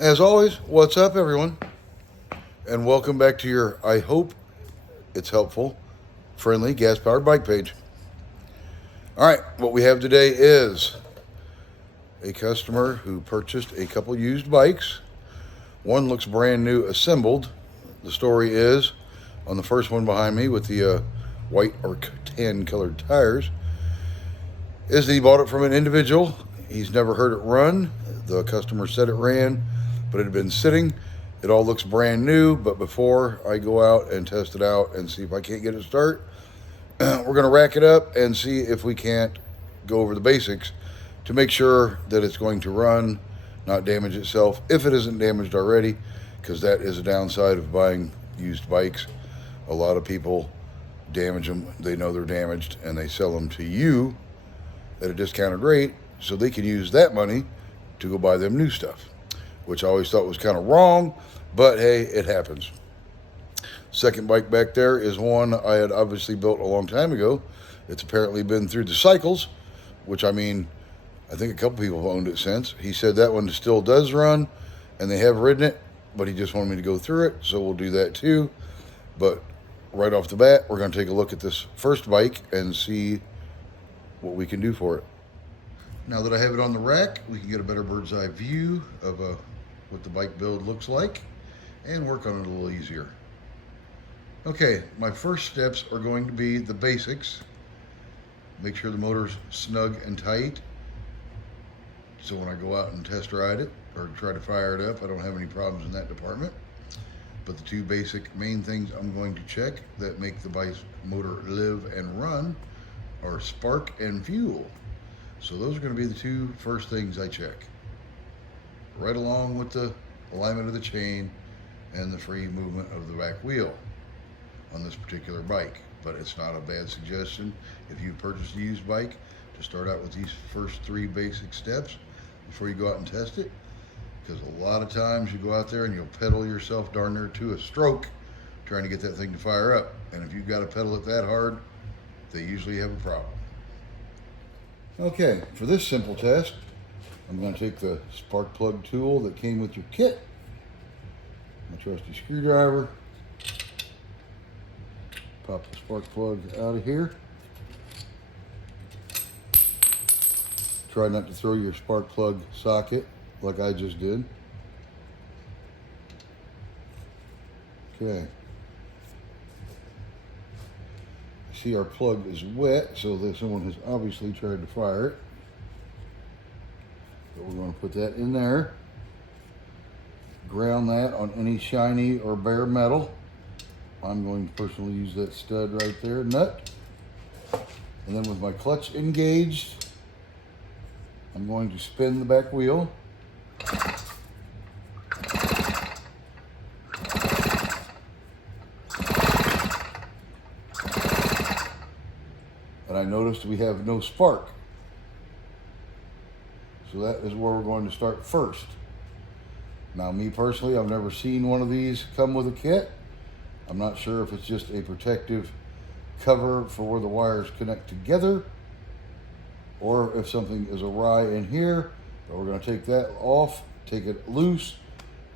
As always, what's up, everyone? And welcome back to your, I hope it's helpful, friendly gas powered bike page. All right, what we have today is a customer who purchased a couple used bikes. One looks brand new assembled. The story is on the first one behind me with the white or tan colored tires is that he bought it from an individual. He's never heard it run. The customer said it ran, but it had been sitting. It all looks brand new, but before I go out and test it out and see if I can't get it to start, we're going to rack it up and see if we can't go over the basics to make sure that it's going to run, not damage itself, if it isn't damaged already, because that is a downside of buying used bikes. A lot of people damage them. They know they're damaged, and they sell them to you at a discounted rate so they can use that money to go buy them new stuff, which I always thought was kind of wrong, but hey, it happens. Second bike back there is one I had obviously built a long time ago. It's apparently been through the cycles, which I think a couple people have owned it since. He said that one still does run, and they have ridden it, but he just wanted me to go through it, so we'll do that too. But right off the bat, we're going to take a look at this first bike and see what we can do for it. Now that I have it on the rack, we can get a better bird's eye view of what the bike build looks like and work on it a little easier. Okay, my first steps are going to be the basics. Make sure the motor's snug and tight, so when I go out and test ride it or try to fire it up, I don't have any problems in that department. But the two basic main things I'm going to check that make the bike's motor live and run are spark and fuel. So those are going to be the two first things I check, right along with the alignment of the chain and the free movement of the back wheel on this particular bike. But it's not a bad suggestion if you purchase a used bike to start out with these first three basic steps before you go out and test it, because a lot of times you go out there and you'll pedal yourself darn near to a stroke trying to get that thing to fire up, and if you've got to pedal it that hard, they usually have a problem. Okay, for this simple test, I'm going to take the spark plug tool that came with your kit, my trusty screwdriver, pop the spark plug out of here. Try not to throw your spark plug socket like I just did. Okay. See, our plug is wet, so that someone has obviously tried to fire it. But we're going to put that in there. Ground that on any shiny or bare metal. I'm going to personally use that stud right there, nut. And then with my clutch engaged, I'm going to spin the back wheel. And I noticed we have no spark. So that is where we're going to start first. Now, me personally, I've never seen one of these come with a kit. I'm not sure if it's just a protective cover for where the wires connect together, or if something is awry in here. But we're going to take that off, take it loose,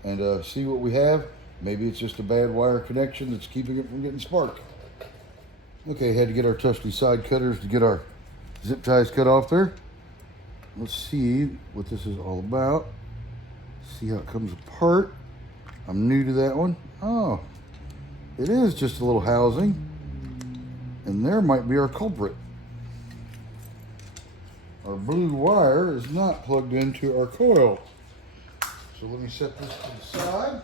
and see what we have. Maybe it's just a bad wire connection that's keeping it from getting spark. Okay, had to get our trusty side cutters to get our zip ties cut off there. Let's see what this is all about. See how it comes apart. I'm new to that one. Oh, it is just a little housing. And there might be our culprit. Our blue wire is not plugged into our coil. So let me set this to the side.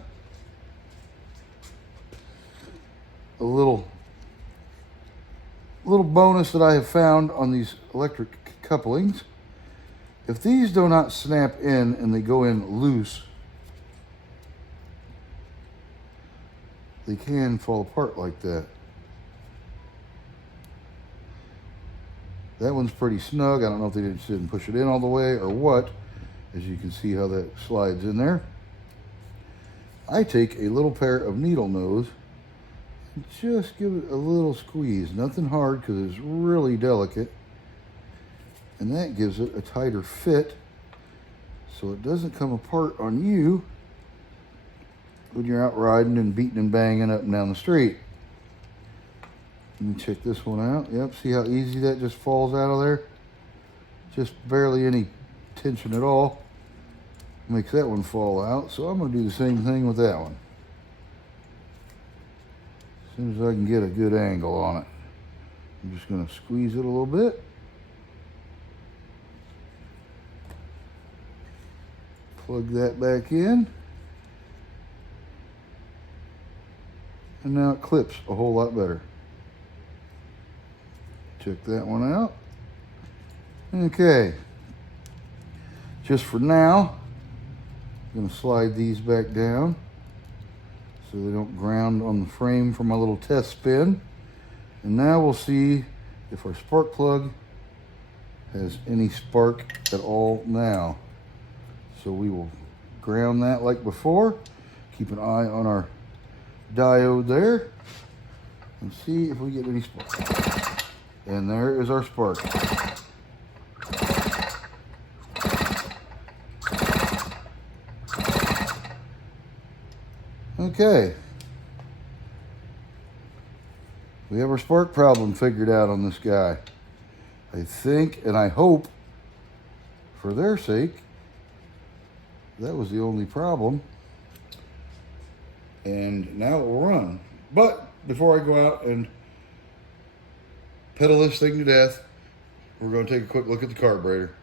A little bonus that I have found on these electric couplings. If these do not snap in and they go in loose, they can fall apart like that. That one's pretty snug. I don't know if they didn't push it in all the way or what. As you can see how that slides in there. I take a little pair of needle nose and just give it a little squeeze. Nothing hard because it's really delicate. And that gives it a tighter fit so it doesn't come apart on you when you're out riding and beating and banging up and down the street. Let me check this one out. Yep, see how easy that just falls out of there? Just barely any tension at all. Makes that one fall out. So I'm going to do the same thing with that one. As soon as I can get a good angle on it. I'm just going to squeeze it a little bit. Plug that back in. And now it clips a whole lot better. Check that one out. Okay. Just for now, I'm going to slide these back down so they don't ground on the frame for my little test spin. And now we'll see if our spark plug has any spark at all now. So we will ground that like before. Keep an eye on our diode there and see if we get any spark. And there is our spark. Okay. We have our spark problem figured out on this guy. I think and I hope, for their sake, that was the only problem. And now it will run. But before I go out and pedal this thing to death, we're going to take a quick look at the carburetor.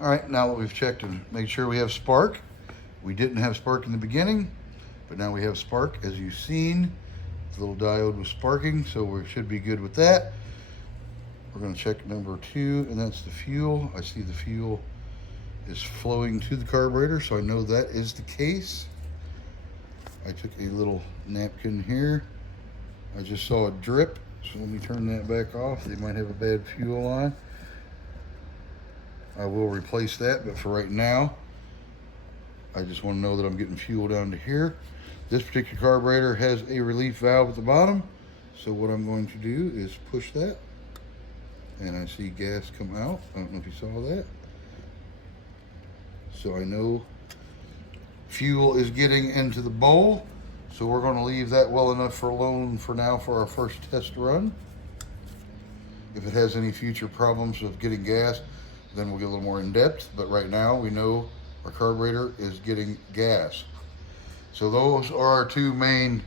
All right, now that we've checked and made sure we have spark, we didn't have spark in the beginning, but now we have spark. As you've seen, the little diode was sparking, so we should be good with that. We're going to check number 2, and that's the fuel. I see the fuel is flowing to the carburetor, so I know that is the case. I took a little napkin here. I just saw a drip, so let me turn that back off. They might have a bad fuel line. I will replace that, but for right now, I just want to know that I'm getting fuel down to here. This particular carburetor has a relief valve at the bottom, so what I'm going to do is push that, and I see gas come out. I don't know if you saw that. So I know fuel is getting into the bowl, so we're going to leave that well enough alone for now for our first test run. If it has any future problems with getting gas, then we'll get a little more in depth, but right now we know our carburetor is getting gas. So those are our 2 main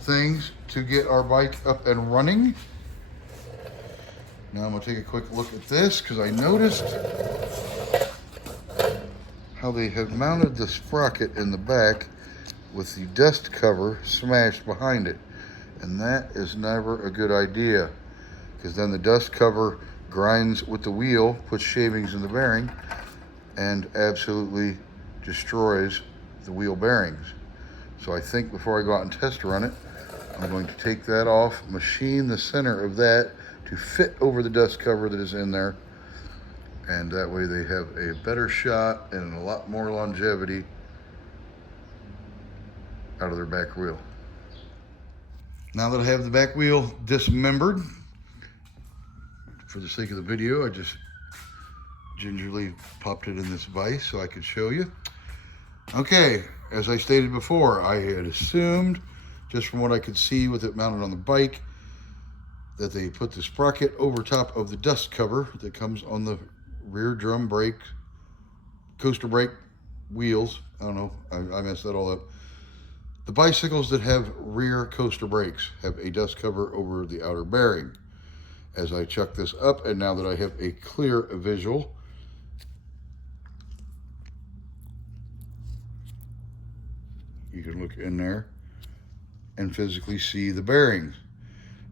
things to get our bike up and running. Now I'm going to take a quick look at this because I noticed how they have mounted the sprocket in the back with the dust cover smashed behind it. And that is never a good idea, because then the dust cover grinds with the wheel, puts shavings in the bearing, and absolutely destroys the wheel bearings. So I think before I go out and test run it, I'm going to take that off, machine the center of that to fit over the dust cover that is in there, and that way they have a better shot and a lot more longevity out of their back wheel. Now that I have the back wheel dismembered, for the sake of the video, I just gingerly popped it in this vise so I could show you. Okay, as I stated before, I had assumed, just from what I could see with it mounted on the bike, that they put the sprocket over top of the dust cover that comes on the rear drum brake, coaster brake wheels. I don't know, I messed that all up. The bicycles that have rear coaster brakes have a dust cover over the outer bearing. As I chuck this up, and now that I have a clear visual, you can look in there and physically see the bearings.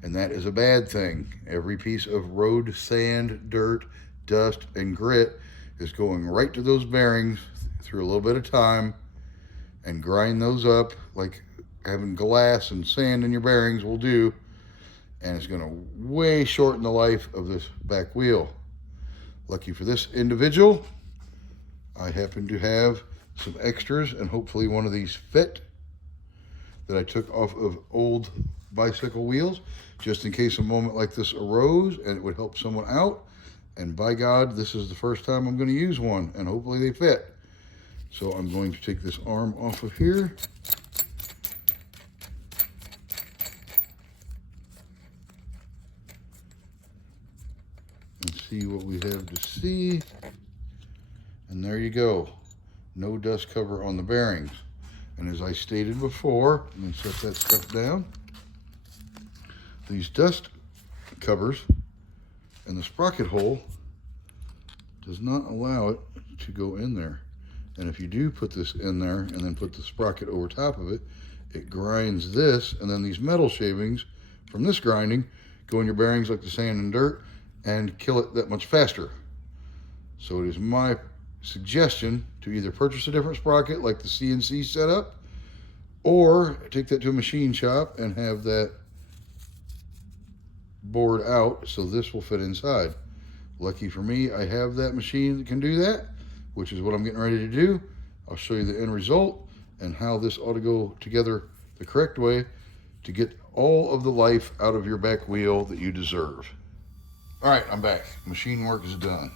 And that is a bad thing. Every piece of road sand, dirt, dust, and grit is going right to those bearings through a little bit of time and grind those up like having glass and sand in your bearings will do. And it's going to way shorten the life of this back wheel. Lucky for this individual, I happen to have some extras, and hopefully one of these fit, that I took off of old bicycle wheels, just in case a moment like this arose and it would help someone out. And by God, this is the first time I'm going to use one, and hopefully they fit. So I'm going to take this arm off of here. And see what we have to see. And there you go. No dust cover on the bearings. And as I stated before, let me set that stuff down. These dust covers and the sprocket hole does not allow it to go in there. And if you do put this in there and then put the sprocket over top of it, it grinds this, and then these metal shavings from this grinding go in your bearings like the sand and dirt and kill it that much faster. So it is my suggestion to either purchase a different sprocket like the CNC setup, or take that to a machine shop and have that bored out so this will fit inside. Lucky for me, I have that machine that can do that, which is what I'm getting ready to do. I'll show you the end result and how this ought to go together the correct way to get all of the life out of your back wheel that you deserve. All right, I'm back. Machine work is done.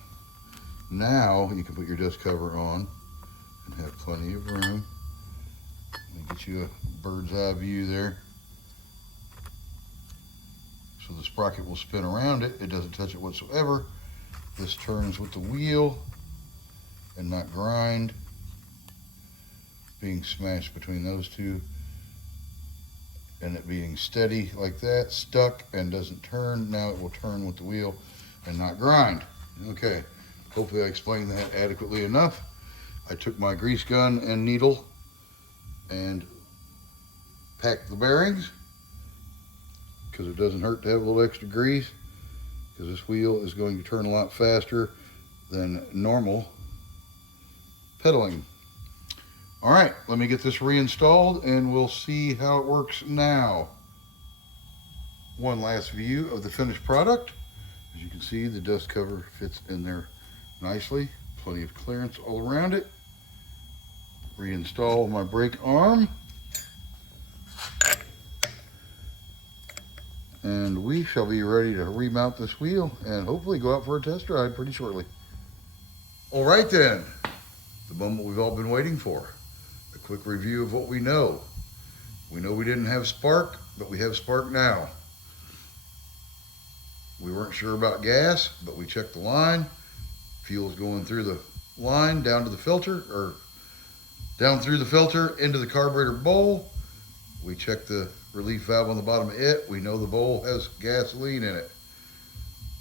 Now you can put your dust cover on and have plenty of room. Let me get you a bird's eye view there. So the sprocket will spin around it. It doesn't touch it whatsoever. This turns with the wheel and not grind. Being smashed between those two and it being steady like that, stuck and doesn't turn. Now it will turn with the wheel and not grind. Okay, hopefully I explained that adequately enough. I took my grease gun and needle and packed the bearings because it doesn't hurt to have a little extra grease, because this wheel is going to turn a lot faster than normal pedaling. All right, let me get this reinstalled and we'll see how it works now. One last view of the finished product. As you can see, the dust cover fits in there nicely. Plenty of clearance all around it. Reinstall my brake arm. And we shall be ready to remount this wheel and hopefully go out for a test ride pretty shortly. All right then, the moment we've all been waiting for. A quick review of what we know. We know we didn't have spark, but we have spark now. We weren't sure about gas, but we checked the line. Fuel's going through the line, down to the filter, or down through the filter into the carburetor bowl. We checked the relief valve on the bottom of it. We know the bowl has gasoline in it.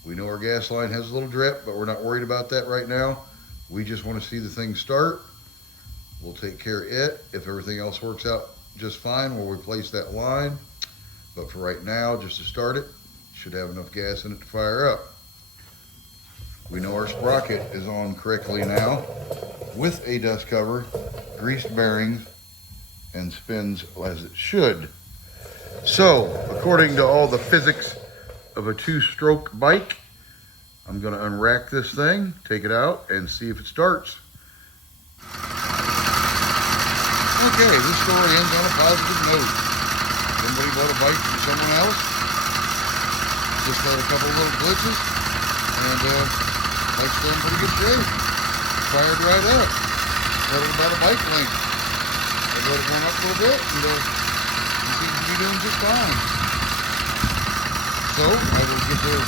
We know our gas line has a little drip, but we're not worried about that right now. We just want to see the thing start. We'll take care of it. If everything else works out just fine, we'll replace that line. But for right now, just to start it, should have enough gas in it to fire up. We know our sprocket is on correctly now with a dust cover, greased bearings, and spins as it should. So, according to all the physics of a two-stroke bike, I'm going to unrack this thing, take it out, and see if it starts. Okay, this story ends on a positive note. Somebody bought a bike from someone else, just had a couple little glitches, and bike's still in pretty good shape. Fired right up. Told about a bike link. I let it run up a little bit, and you seem to be doing just fine. So, I will get the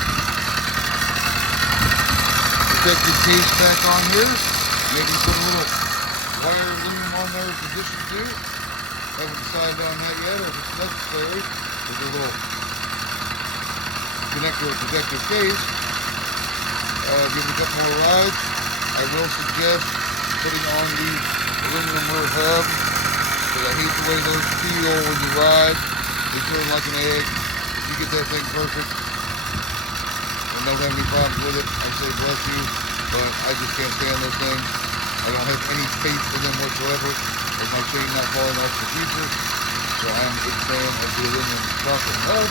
protective case back on here. Maybe put a little wire loom on there as addition to it. Haven't decided on that yet, or if it's necessary. With a little connector or protective case. Give it a couple more rides. I will suggest putting on the aluminum rear hub, because I hate the way those feel when you ride. They turn like an egg. If you get that thing perfect and don't have any problems with it, I say bless you, but I just can't stand those things. I don't have any faith in them whatsoever, with my chain not falling off the future. So I'm a big fan of the aluminum sprocket hub,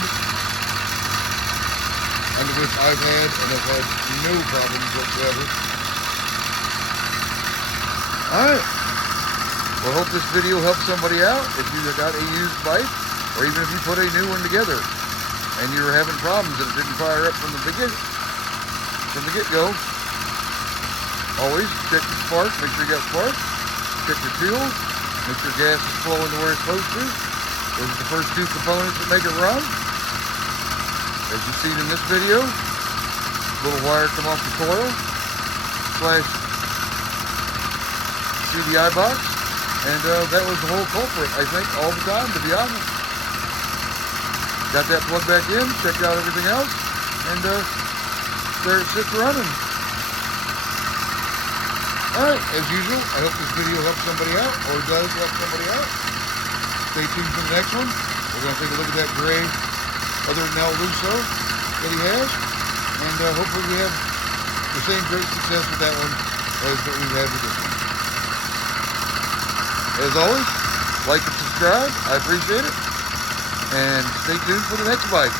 under which I've had and have had no problems whatsoever. Alright, well, I hope this video helps somebody out if you got a used bike, or even if you put a new one together and you were having problems and it didn't fire up from the get-go. Always check the spark, make sure you got spark. check your fuel, make sure gas is flowing to where it's supposed to. Those are the first two components that make it run. As you've seen in this video, little wire come off the coil, flash through the eye box, and that was the whole culprit, I think, all the time, to be honest. Got that plugged back in, checked out everything else, and there it's just running. Alright, as usual, I hope this video helps somebody out, or does help somebody out. Stay tuned for the next one. We're going to take a look at that gray other than El Luso that he has, and hopefully we have the same great success with that one as what we've had with this one. As always, like and subscribe. I appreciate it. And stay tuned for the next bike.